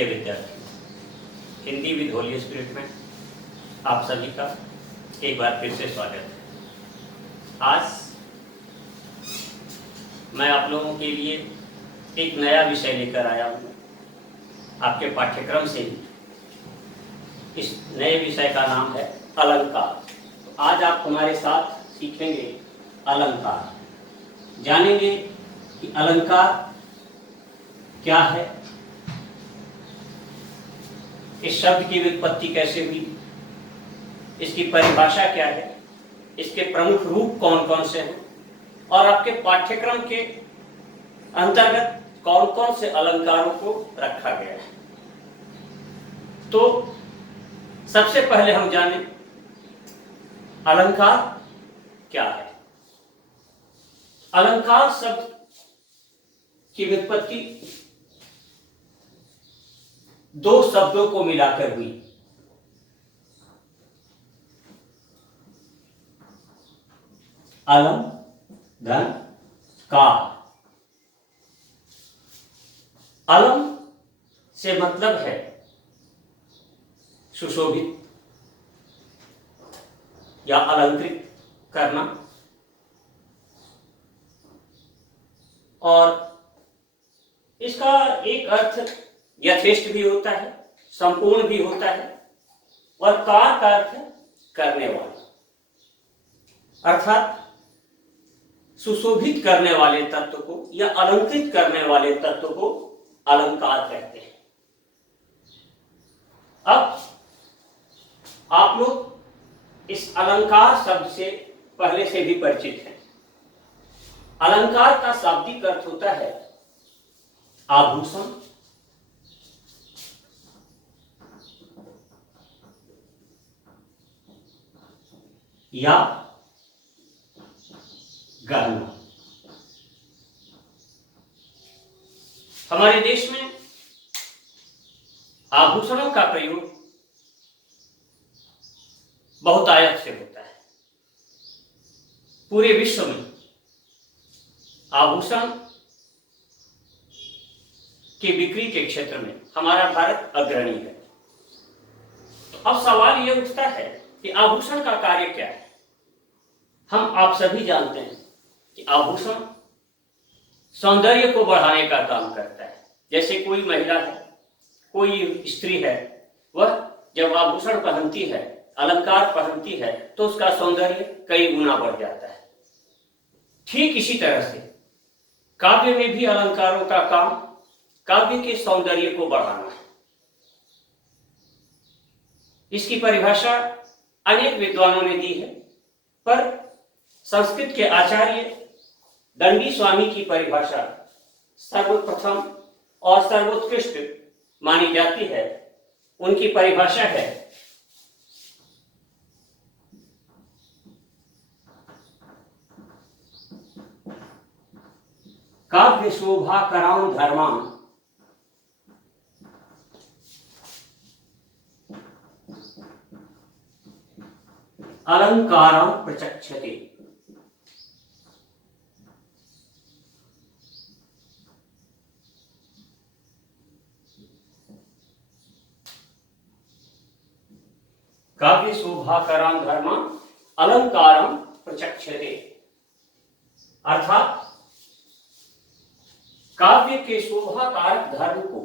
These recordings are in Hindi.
प्रिय विद्यार्थी, हिंदी विद होली स्पिरिट में आप सभी का एक बार फिर से स्वागत है। आज मैं आप लोगों के लिए एक नया विषय लेकर आया हूँ। आपके पाठ्यक्रम से इस नए विषय का नाम है अलंकार। तो आज आप हमारे साथ सीखेंगे अलंकार, जानेंगे कि अलंकार क्या है, इस शब्द की व्युत्पत्ति कैसे हुई, इसकी परिभाषा क्या है, इसके प्रमुख रूप कौन कौन से हैं और आपके पाठ्यक्रम के अंतर्गत कौन कौन से अलंकारों को रखा गया है। तो सबसे पहले हम जानें अलंकार क्या है। अलंकार शब्द की व्युत्पत्ति दो शब्दों को मिलाकर हुई। अलम धन कार। अलम से मतलब है सुशोभित या अलंकृत करना, और इसका एक अर्थ यथेष्ट भी होता है, संपूर्ण भी होता है, और कार का अर्थ करने वाला, अर्थात सुशोभित करने वाले तत्व को या अलंकृत करने वाले तत्व को अलंकार कहते हैं। अब आप लोग इस अलंकार शब्द से पहले से भी परिचित हैं। अलंकार का शाब्दिक अर्थ होता है आभूषण, या गहना। हमारे देश में आभूषणों का प्रयोग बहुत आयत से होता है। पूरे विश्व में आभूषण की बिक्री के क्षेत्र में हमारा भारत अग्रणी है। तो अब सवाल यह उठता है कि आभूषण का कार्य क्या है। हम आप सभी जानते हैं कि आभूषण सौंदर्य को बढ़ाने का काम करता है। जैसे कोई महिला है, कोई स्त्री है, वह जब आभूषण पहनती है, अलंकार पहनती है, तो उसका सौंदर्य कई गुना बढ़ जाता है। ठीक इसी तरह से काव्य में भी अलंकारों का काम काव्य के सौंदर्य को बढ़ाना है। इसकी परिभाषा अनेक विद्वानों ने दी है, पर संस्कृत के आचार्य दंडी स्वामी की परिभाषा सर्वप्रथम और सर्वोत्कृष्ट मानी जाती है। उनकी परिभाषा है काव्य शोभा कराम धर्मान अलंकारं प्रचक्षते। काव्य शोभाकरं धर्मं अलंकारं प्रचक्षते, अर्थात काव्य के शोभाकारक धर्म को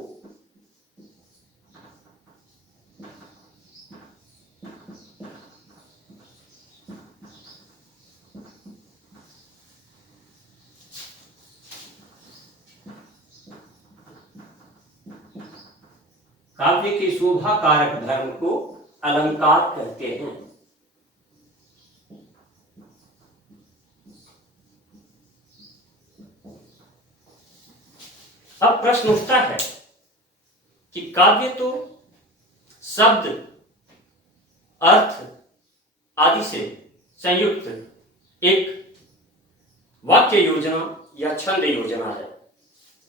काव्य के शोभाकारक धर्म को अलंकार कहते हैं। अब प्रश्न उठता है कि काव्य तो शब्द, अर्थ आदि से संयुक्त एक वाक्य योजना या छंद योजना है।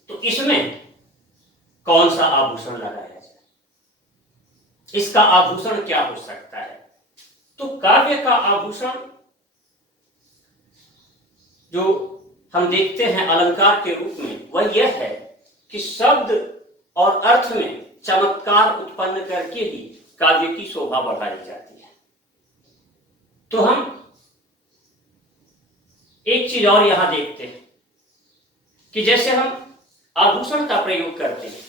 तो इसमें कौन सा आभूषण लगाया जाए, इसका आभूषण क्या हो सकता है। तो काव्य का आभूषण जो हम देखते हैं अलंकार के रूप में, वह यह है कि शब्द और अर्थ में चमत्कार उत्पन्न करके ही काव्य की शोभा बढ़ाई जाती है। तो हम एक चीज और यहां देखते हैं कि जैसे हम आभूषण का प्रयोग करते हैं,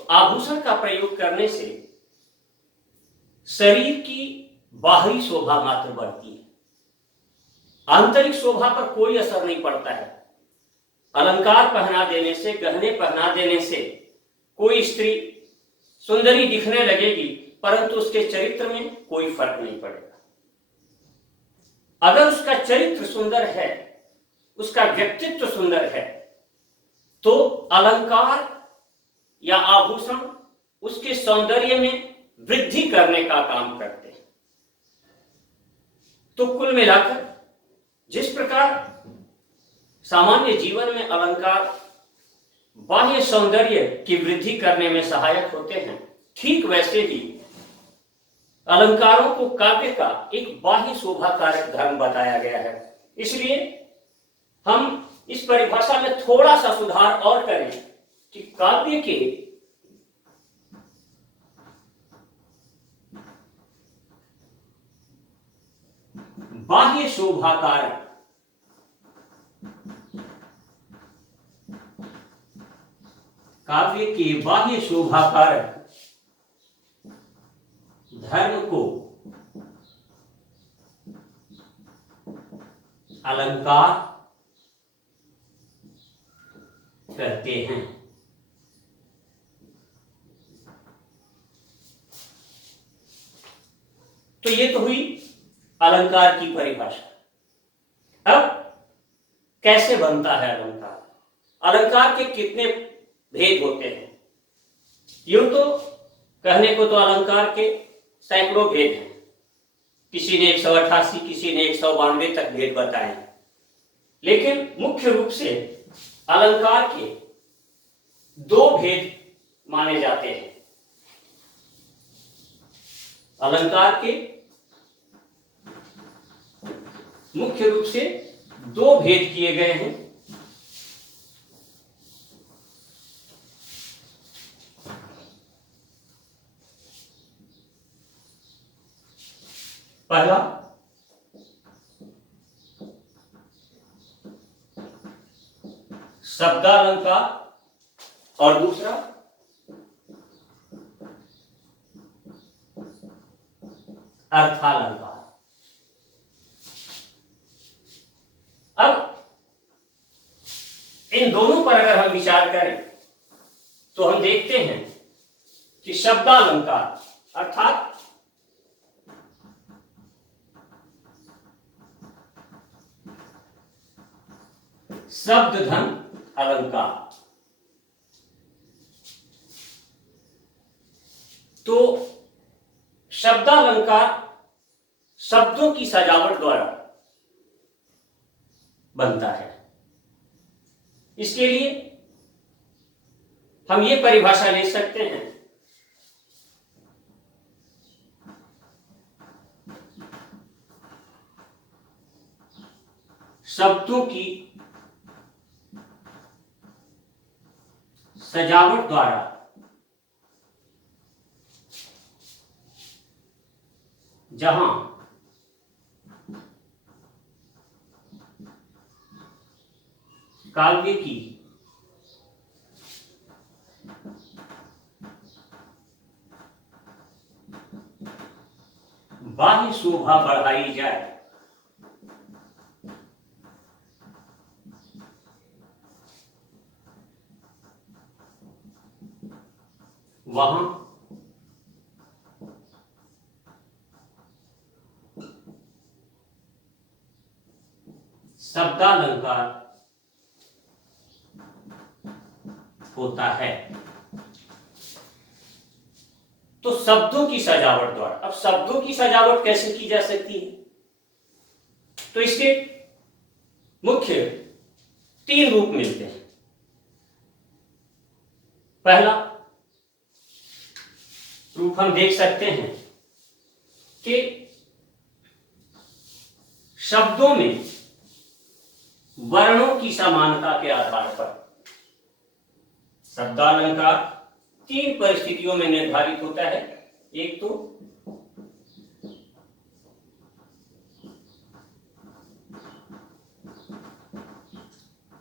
तो आभूषण का प्रयोग करने से शरीर की बाहरी शोभा मात्र बढ़ती है, आंतरिक शोभा पर कोई असर नहीं पड़ता है। अलंकार पहना देने से, गहने पहना देने से कोई स्त्री सुंदरी दिखने लगेगी, परंतु उसके चरित्र में कोई फर्क नहीं पड़ेगा। अगर उसका चरित्र सुंदर है, उसका व्यक्तित्व सुंदर है, तो अलंकार या आभूषण उसके सौंदर्य में वृद्धि करने का काम करते हैं। तो कुल मिलाकर जिस प्रकार सामान्य जीवन में अलंकार बाह्य सौंदर्य की वृद्धि करने में सहायक होते हैं, ठीक वैसे ही अलंकारों को काव्य का एक बाह्य शोभा कारक धर्म बताया गया है। इसलिए हम इस परिभाषा में थोड़ा सा सुधार और करें कि काव्य के बाह्य शोभा कारक काव्य के बाह्य शोभा कारक धर्म को अलंकार कहते हैं। तो ये तो हुई अलंकार की परिभाषा। अब कैसे बनता है अलंकार? अलंकार के कितने भेद होते हैं? यूं तो कहने को तो अलंकार के सैकड़ों भेद हैं, किसी ने 188, किसी ने 192 तक भेद बताए हैं, लेकिन मुख्य रूप से अलंकार के दो भेद माने जाते हैं। अलंकार के मुख्य रूप से दो भेद किए गए हैं। पहला शब्दालंकार और दूसरा अर्थालंकार। अब इन दोनों पर अगर हम विचार करें तो हम देखते हैं कि शब्दालंकार अर्थात शब्द धन अलंकार, तो शब्दालंकार शब्दों की सजावट द्वारा बनता है। इसके लिए हम ये परिभाषा ले सकते हैं शब्दों की सजावट द्वारा जहां काव्य की बाह्य शोभा बढ़ाई जाए, वहां शब्दालंकार होता है। तो शब्दों की सजावट द्वारा, अब शब्दों की सजावट कैसे की जा सकती है? तो इसके मुख्य तीन रूप मिलते हैं। पहला रूप हम देख सकते हैं कि शब्दों में वर्णों की समानता के आधार पर शब्दालंकार तीन परिस्थितियों में निर्धारित होता है। एक तो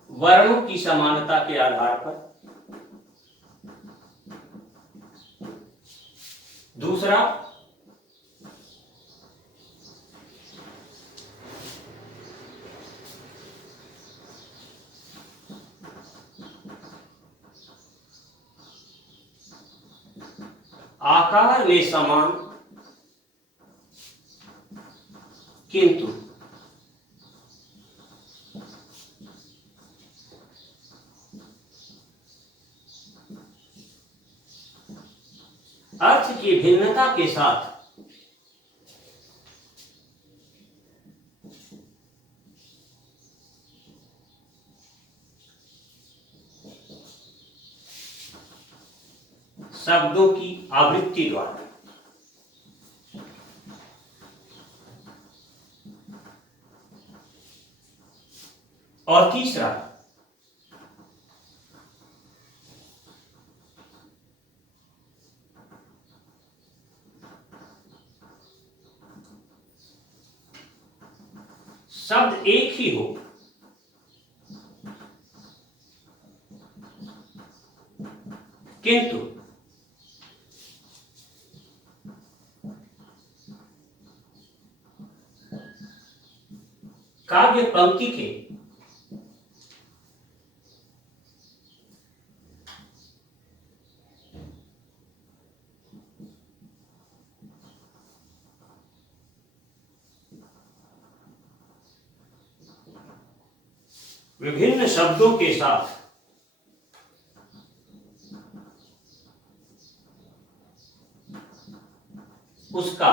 वर्णों की समानता के आधार पर, दूसरा आकार में समान किंतु अर्थ की भिन्नता के साथ शब्दों की आवृत्ति द्वारा। और तीसरा शब्द एक ही हो किंतु काव्य पंक्ति के विभिन्न शब्दों के साथ उसका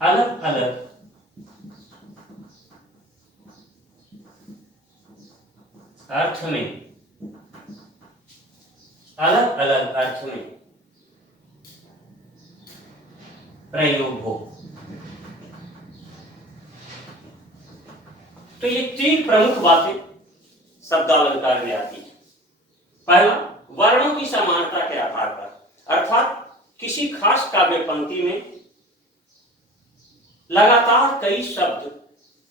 अलग अलग अर्थ में, अलग अलग अर्थ में प्रयोग हो। तो ये तीन प्रमुख बातें शब्दालंकार में आती है। पहला, वर्णों की समानता के आधार पर, अर्थात किसी खास काव्य पंक्ति में लगातार कई शब्द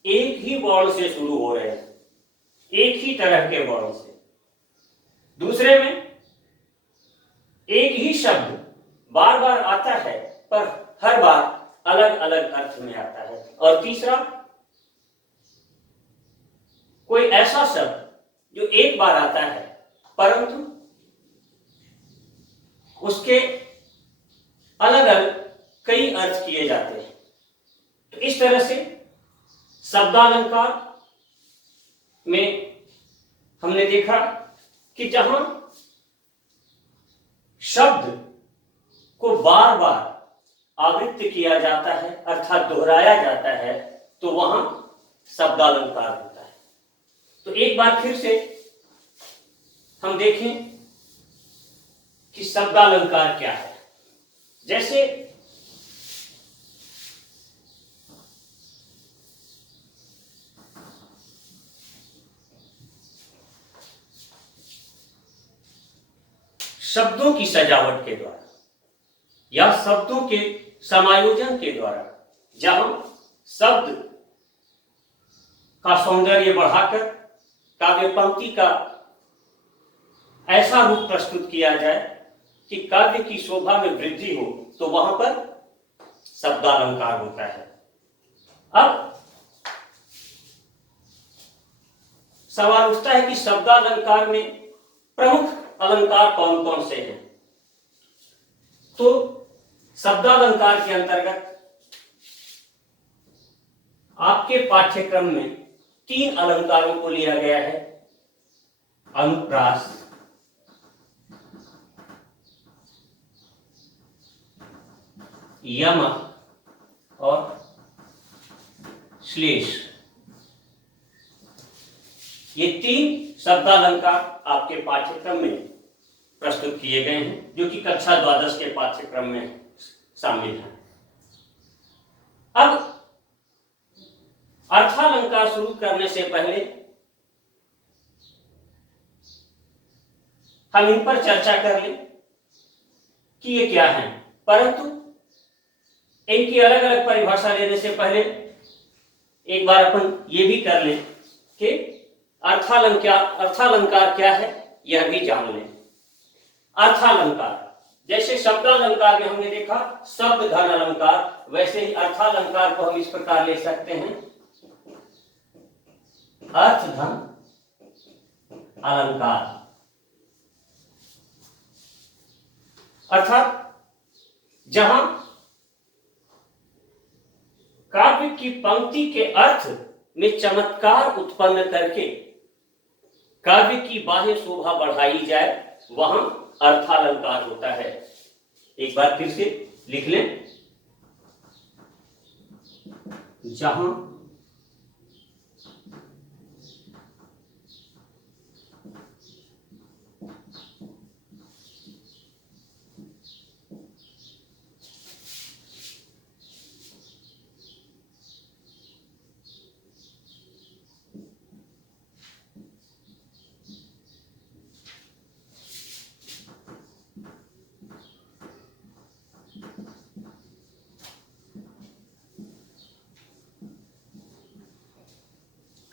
एक ही वर्ण से शुरू हो रहे हैं, एक ही तरह के वर्ण से। दूसरे में एक ही शब्द बार बार आता है पर हर बार अलग अलग अर्थ में आता है। और तीसरा, कोई ऐसा शब्द जो एक बार आता है परंतु उसके अलग अलग कई अर्थ किए जाते हैं। तो इस तरह से शब्दालंकार में हमने देखा कि जहां शब्द को बार बार आवृत्ति किया जाता है अर्थात दोहराया जाता है तो वहां शब्दालंकार होता है। तो एक बार फिर से हम देखें कि शब्दालंकार क्या है। जैसे शब्दों की सजावट के द्वारा या शब्दों के समायोजन के द्वारा जहां शब्द का सौंदर्य बढ़ाकर काव्य पंक्ति का ऐसा रूप प्रस्तुत किया जाए कि काव्य की शोभा में वृद्धि हो, तो वहां पर शब्दालंकार होता है। अब सवाल उठता है कि शब्दालंकार में प्रमुख अलंकार कौन कौन से हैं। तो शब्दालंकार के अंतर्गत आपके पाठ्यक्रम में 3 अलंकारों को लिया गया है, अनुप्रास, यमक और श्लेष। ये 3 शब्दालंकार आपके पाठ्यक्रम में प्रस्तुत किए गए हैं जो कि कक्षा द्वादश के पाठ्यक्रम में शामिल है। अब अर्थालंकार शुरू करने से पहले हम इन पर चर्चा कर लें कि ये क्या हैं, परंतु इनकी अलग अलग परिभाषा लेने से पहले एक बार अपन ये भी कर लें कि अर्थालंकार क्या है, यह भी जान लें। अर्थालंकार, जैसे शब्दालंकार में हमने देखा शब्द धन अलंकार, वैसे ही अर्थालंकार को हम इस प्रकार ले सकते हैं, अर्थ धन अलंकार। अर्थात जहां काव्य की पंक्ति के अर्थ में चमत्कार उत्पन्न करके काव्य की बाह्य शोभा बढ़ाई जाए, वहां अर्थालंकार होता है। एक बार फिर से लिख लें, जहां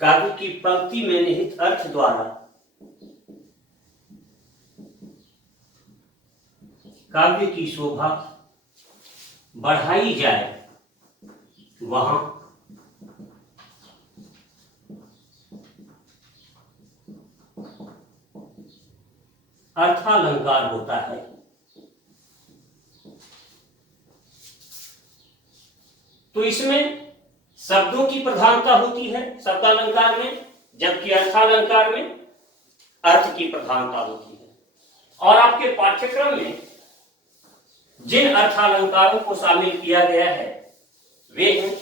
काव्य की पंक्ति में निहित अर्थ द्वारा काव्य की शोभा बढ़ाई जाए, वहां अर्थालंकार होता है। तो इसमें शब्दों की प्रधानता होती है शब्दालंकार में, जबकि अर्थालंकार में अर्थ की प्रधानता होती है। और आपके पाठ्यक्रम में जिन अर्थालंकारों को शामिल किया गया है वे हैं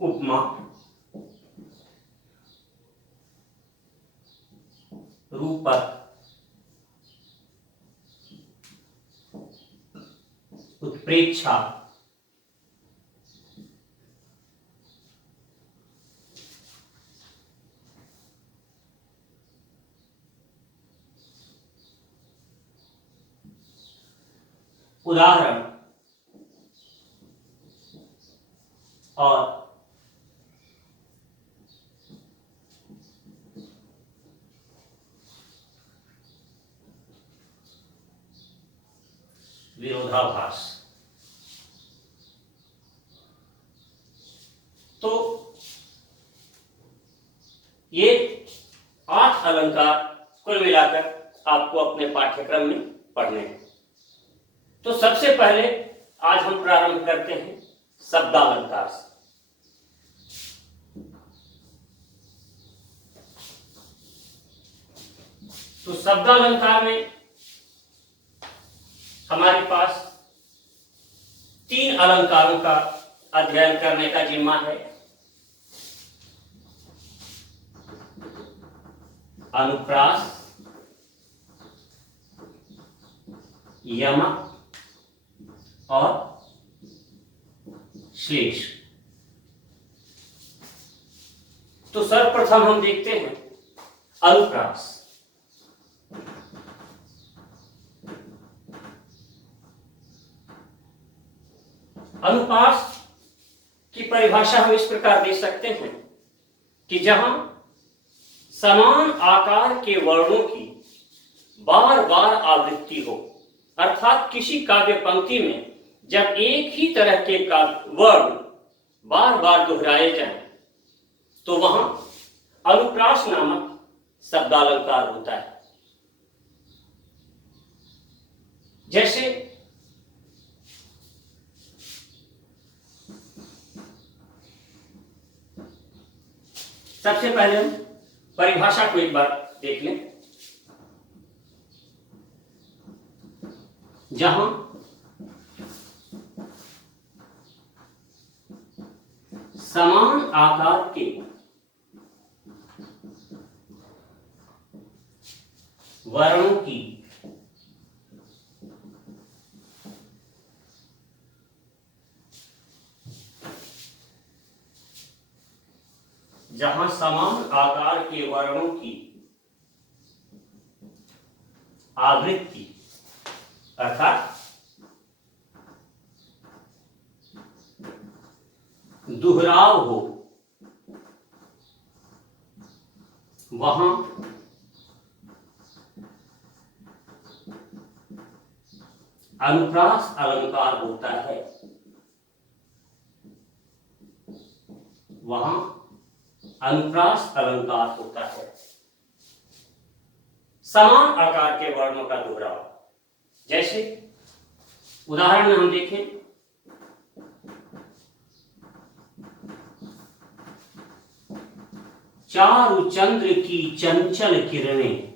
उपमा, रूपक, उत्प्रेक्षा, उदाहरण और विरोधाभास। तो ये 8 अलंकार कुल मिलाकर आपको अपने पाठ्यक्रम में पढ़ने हैं। तो सबसे पहले आज हम प्रारंभ करते हैं शब्दालंकार से। तो शब्दालंकार में हमारे पास 3 अलंकारों का अध्ययन करने का जिम्मा है। अनुप्रास, यमक और श्लेष। तो सर्वप्रथम हम देखते हैं अनुप्रास। अनुप्रास की परिभाषा हम इस प्रकार दे सकते हैं कि जहां समान आकार के वर्णों की बार बार आवृत्ति हो, अर्थात किसी काव्य पंक्ति में जब एक ही तरह के वर्ण बार बार दोहराए जाएं, तो वहां अनुप्रास नामक शब्दालंकार होता है। जैसे सबसे पहले हम परिभाषा को एक बार देख लें, जहां समान आकार के वर्णों की जहां समान आकार के वर्णों की आवृत्ति अर्थात दोहराव हो, वहां अनुप्रास अलंकार होता है। वहां अनुप्रास अलंकार होता है। समान आकार के वर्णों का दोहराव, जैसे उदाहरण में हम देखें, चारु चंद्र की चंचल किरणें,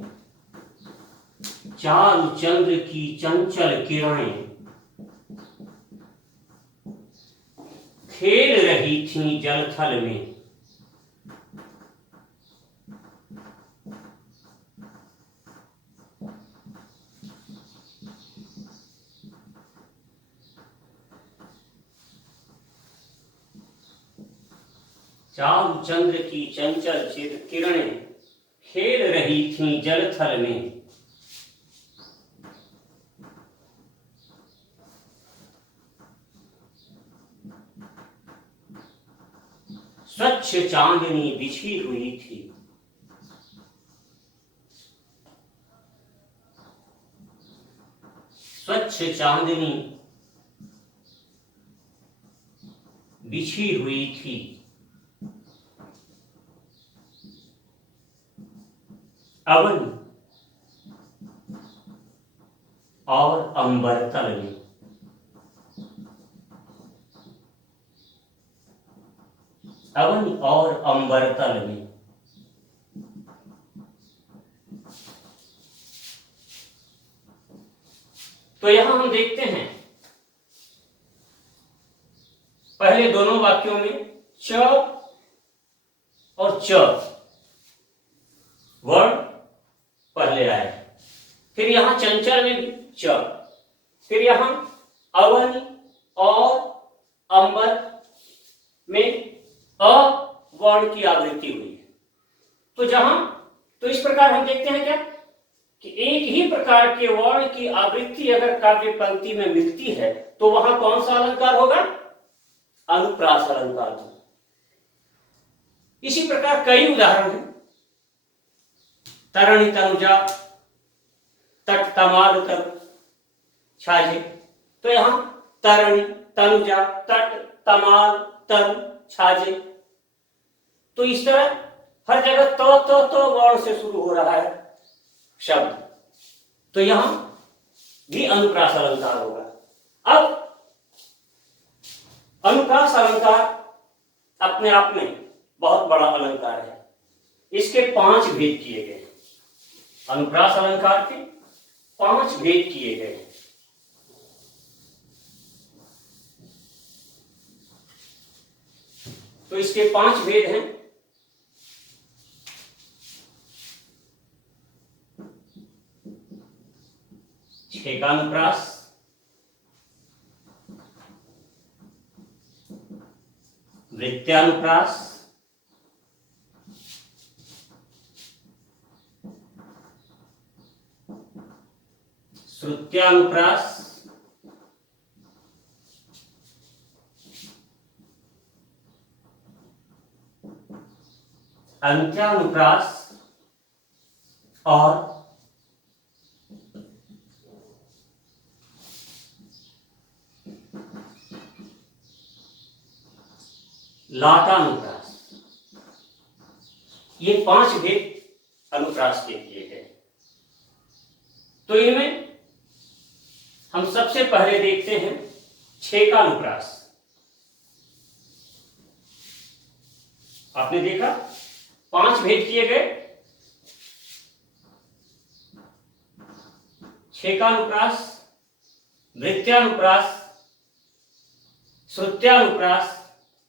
चारु चंद्र की चंचल किरणें खेल रही थीं जलथल में। चारु चंद्र की चंचल किरणें खेल रही थीं जलथल में। स्वच्छ चांदनी बिछी हुई थी। स्वच्छ चांदनी बिछी हुई थी। अवन और अंबर तल में। अवन और अंबर तल में। तो यहां हम देखते हैं पहले दोनों वाक्यों में च और च वर्ड पहले आए, फिर यहां चंचल में भी च, फिर यहां अवन और अंबर में अ वर्ण की आवृत्ति हुई है। तो इस प्रकार हम देखते हैं क्या कि एक ही प्रकार के वर्ण की आवृत्ति अगर काव्य पंक्ति में मिलती है तो वहां कौन सा अलंकार होगा? अनुप्रास अलंकार होगा। इसी प्रकार कई उदाहरण हैं। तरणि तनुजा तट तमाल तरु छाजे, तो यहां तरणि तनुजा तट तमाल तरु छाजे, तो इस तरह हर जगह तो वर्ण से शुरू हो रहा है शब्द, तो यहां भी अनुप्रास अलंकार होगा। अब अनुप्रास अलंकार अपने आप में बहुत बड़ा अलंकार है। इसके 5 भेद किए गए। अनुप्रास अलंकार के 5 भेद किए गए। तो इसके 5 भेद हैं। छेकानुप्रास, वृत्त्यानुप्रास, श्रुत्यानुप्रास, अंत्यानुप्रास और लाटानुप्रास। ये 5 भेद अनुप्रास के किए गए। तो इनमें हम सबसे पहले देखते हैं छेकानुप्रास। आपने देखा 5 भेद किए गए। छेकानुप्रास, वृत्त्यानुप्रास, श्रुत्यानुप्रास,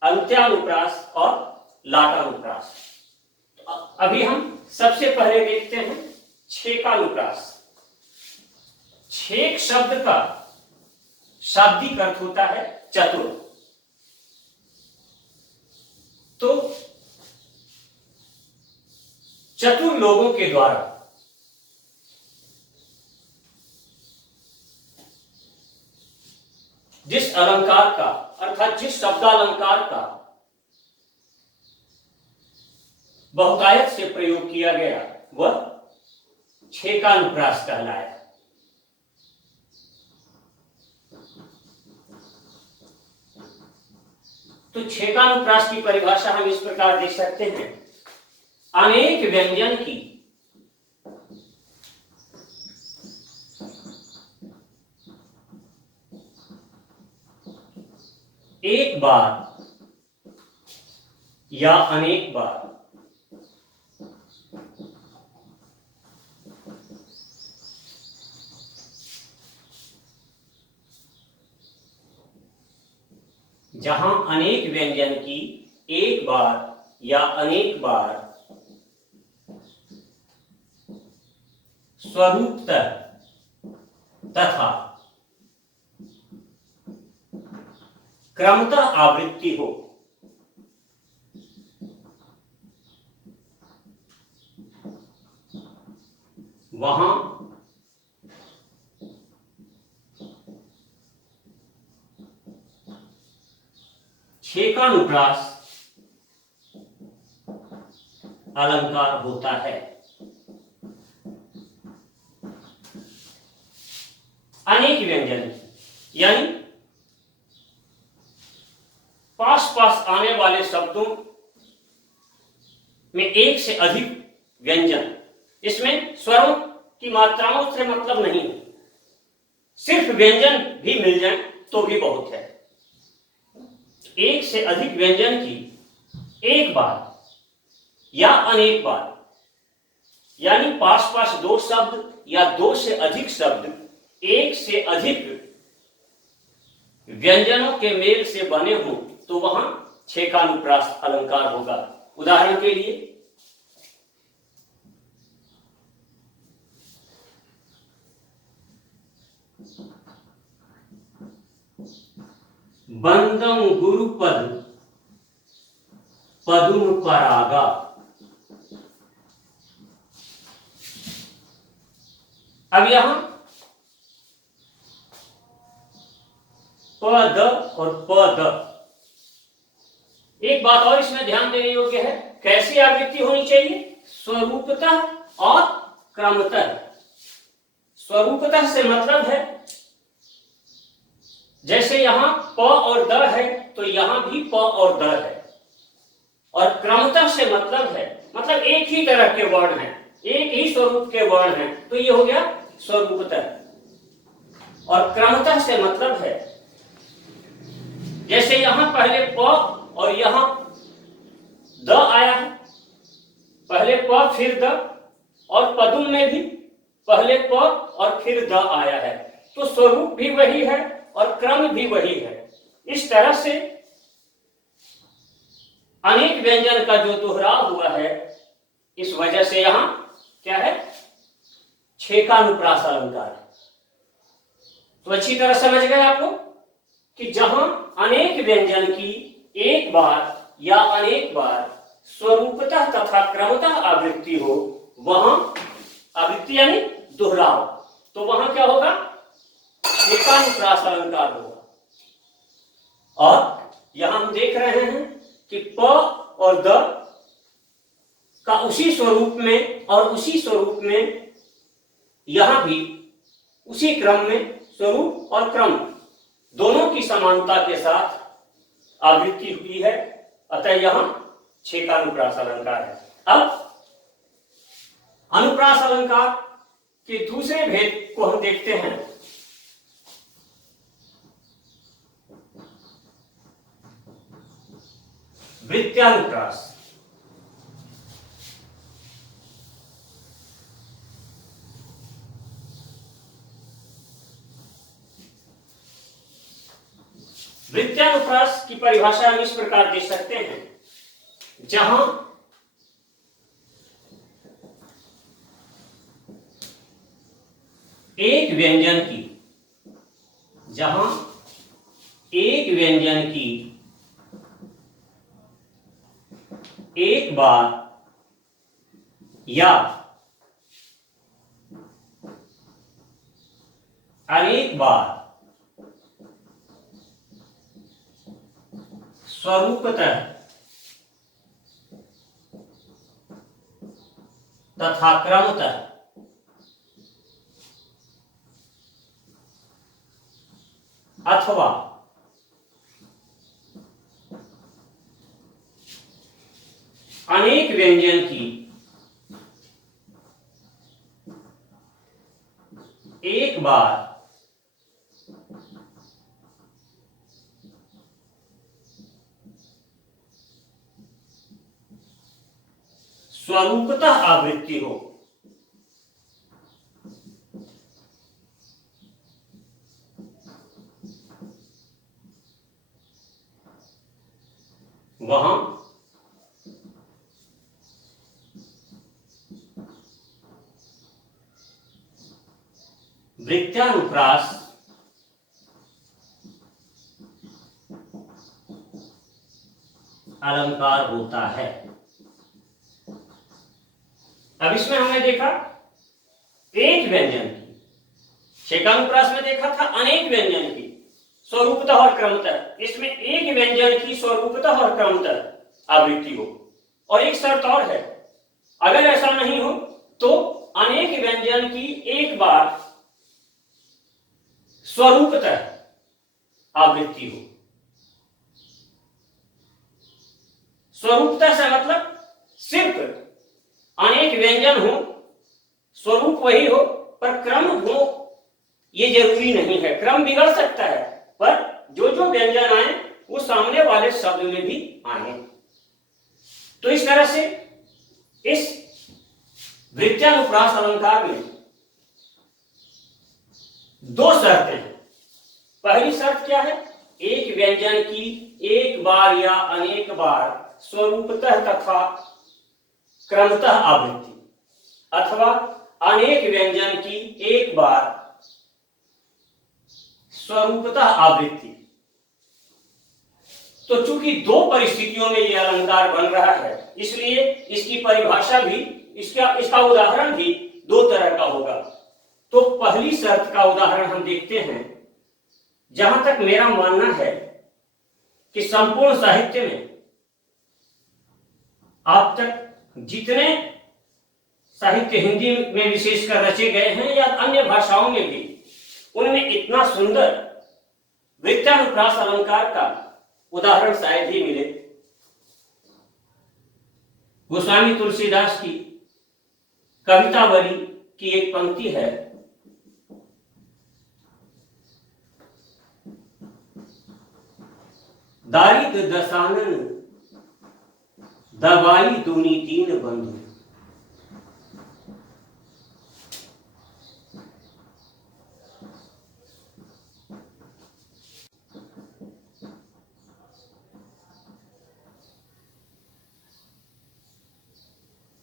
अंत्यानुप्रास और लाटानुप्रास। अभी हम सबसे पहले देखते हैं छेकानुप्रास। छेक शब्द का शाब्दिक अर्थ होता है चतुर। तो चतुर लोगों के द्वारा जिस अलंकार का अर्थात जिस शब्दालंकार का बहुतायत से प्रयोग किया गया वह छेकानुप्रास कहलाया। तो छेकानुप्रास की परिभाषा हम इस प्रकार देख सकते हैं, अनेक व्यंजन की एक बार या अनेक बार जहां अनेक व्यंजन की एक बार या अनेक बार स्वरूपतः तथा क्रमतः आवृत्ति हो, वहां छेकानुप्रास अलंकार होता है। अनेक व्यंजन यानी पास पास आने वाले शब्दों में एक से अधिक व्यंजन, इसमें स्वरों की मात्राओं से मतलब नहीं, सिर्फ व्यंजन भी मिल जाए तो भी बहुत है। एक से अधिक व्यंजन की एक बार या अनेक बार यानी पास पास दो शब्द या दो से अधिक शब्द एक से अधिक व्यंजनों के मेल से बने हों तो वहां छेकानुप्रास अलंकार होगा। उदाहरण के लिए बंदम गुरुपद पदुम परागा, अब यहां पद और पद, एक बात और इसमें ध्यान देने योग्य है, कैसी आवृत्ति होनी चाहिए? स्वरूपतः और क्रमतः। स्वरूपतः से मतलब है जैसे यहां प और द है तो यहां भी प और द है, और क्रमतः से मतलब है मतलब एक ही तरह के वर्ण हैं, एक ही स्वरूप के वर्ण हैं, तो ये हो गया स्वरूपतः। और क्रमतः से मतलब है जैसे यहां पहले प और यहां द आया है, पहले प फिर द, और पदुम में भी पहले प और फिर द आया है, तो स्वरूप भी वही है और क्रम भी वही है। इस तरह से अनेक व्यंजन का जो दोहराव हुआ है, इस वजह से यहां क्या है? छेकानुप्रास अलंकार। तो अच्छी तरह समझ गए आप लोग कि जहां अनेक व्यंजन की एक बार या अनेक बार स्वरूपतः तथा क्रमतः आवृत्ति हो, वहां आवृत्ति यानी दोहराव, तो वहां क्या होगा? छेकानुप्रास अलंकार होगा। और यहां हम देख रहे हैं कि प और द का उसी स्वरूप में और उसी स्वरूप में यहां भी उसी क्रम में स्वरूप और क्रम दोनों की समानता के साथ आवृत्ति हुई है, अतः यहां छेकानुप्रास अलंकार है। अब अनुप्रास अलंकार के दूसरे भेद को हम देखते हैं। वृत्त्यानुप्रास। वृत्त्यानुप्रास की परिभाषा हम इस प्रकार दे सकते हैं, जहां एक व्यंजन की एक बार या अनेक बार स्वरूपतः तथा क्रमतः अथवा अनेक व्यंजन की एक बार स्वरूपतः आवृत्ति हो, वहां वृत्यानुप्रास अलंकार होता है। अब इसमें हमने देखा एक व्यंजन की, शेकानुप्रास में देखा था अनेक व्यंजन की स्वरूपतः और क्रमतः। इसमें एक व्यंजन की स्वरूपतः और क्रमतः आवृत्ति हो, और एक शर्त और है, अगर ऐसा नहीं हो तो अनेक व्यंजन की एक बार स्वरूपतः आवृत्ति हो। स्वरूपतः से मतलब सिर्फ अनेक व्यंजन हो, स्वरूप वही हो, पर क्रम हो ये जरूरी नहीं है। क्रम बिगड़ सकता है, पर जो जो व्यंजन आए वो सामने वाले शब्द में भी आए। तो इस तरह से इस वृत्यानुप्रास अलंकार में दो शर्तें हैं। पहली शर्त क्या है? एक व्यंजन की एक बार या अनेक बार स्वरूपतः तथा क्रमतः आवृत्ति, अथवा अनेक व्यंजन की एक बार स्वरूपतः आवृत्ति। तो चूंकि दो परिस्थितियों में यह अलंकार बन रहा है, इसलिए इसकी परिभाषा भी, इसका उदाहरण भी दो तरह का होगा। तो पहली शर्त का उदाहरण हम देखते हैं। जहां तक मेरा मानना है कि संपूर्ण साहित्य में अब तक जितने साहित्य हिंदी में विशेषकर रचे गए हैं या अन्य भाषाओं में भी, उनमें इतना सुंदर वृत्तानुप्रास अलंकार का उदाहरण शायद ही मिले। गोस्वामी तुलसीदास की कवितावली की एक पंक्ति है, दारिद दसानन दवाई दूनी तीन बंधु।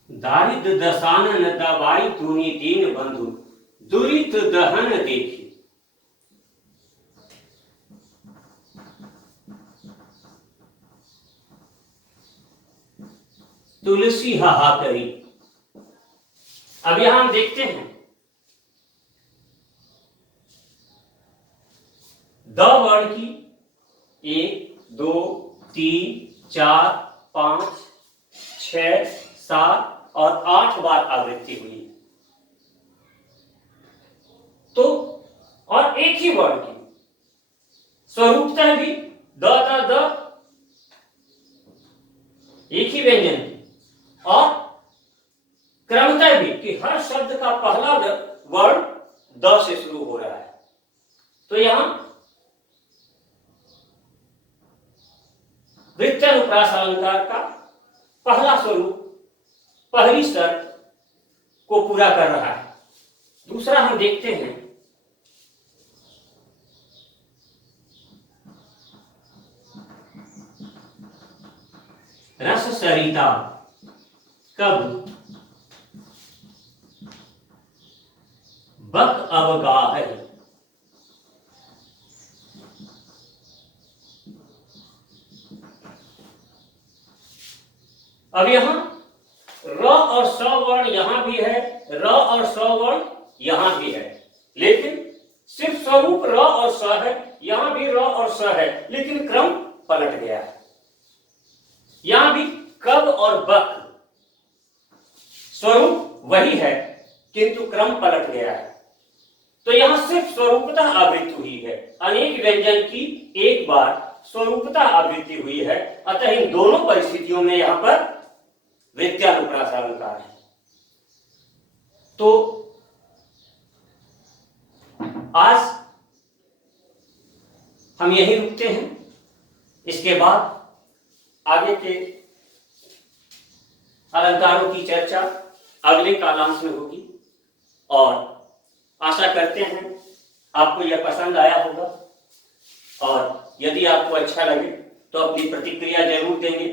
दारिद दसानन दवाई दूनी तीन बंधु, दुरित दहन देखी। तुलसी हाहाकरी। अब यहां हम देखते हैं द वर्ण की 1 2 3 4 5 6 7 और 8 बार आवृत्ति हुई। तो और एक ही वर्ण की स्वरूपतः भी द एक ही व्यंजन की, और क्रमतः भी कि हर शब्द का पहला वर्ण द से शुरू हो रहा है। तो यहां वृत्तानुप्रास अलंकार का पहला स्वरूप, पहली शर्त को पूरा कर रहा है। दूसरा हम देखते हैं रस सरिता कब बक अवगाह। अब यहां र और स वर्ण यहां भी है, र और स वर्ण यहां भी है, लेकिन सिर्फ स्वरूप र और स है, यहां भी र और स है, लेकिन क्रम पलट गया है। यहां भी कब और बक स्वरूप वही है, किंतु क्रम पलट गया है। तो यहां सिर्फ स्वरूपता आवृत्ति हुई है, अनेक व्यंजन की एक बार स्वरूपता आवृत्ति हुई है, अतः इन दोनों परिस्थितियों में यहां पर वृत्यानुप्रास अलंकार है। तो आज हम यही रुकते हैं, इसके बाद आगे के अलंकारों की चर्चा अगले कालांश में होगी, और आशा करते हैं आपको यह पसंद आया होगा, और यदि आपको अच्छा लगे तो अपनी प्रतिक्रिया जरूर देंगे।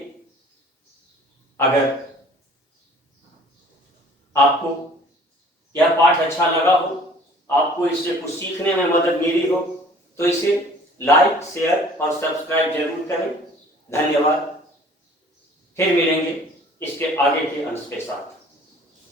अगर आपको यह पाठ अच्छा लगा हो, आपको इससे कुछ सीखने में मदद मिली हो, तो इसे लाइक, शेयर और सब्सक्राइब जरूर करें। धन्यवाद। फिर मिलेंगे इसके आगे के अंश के साथ।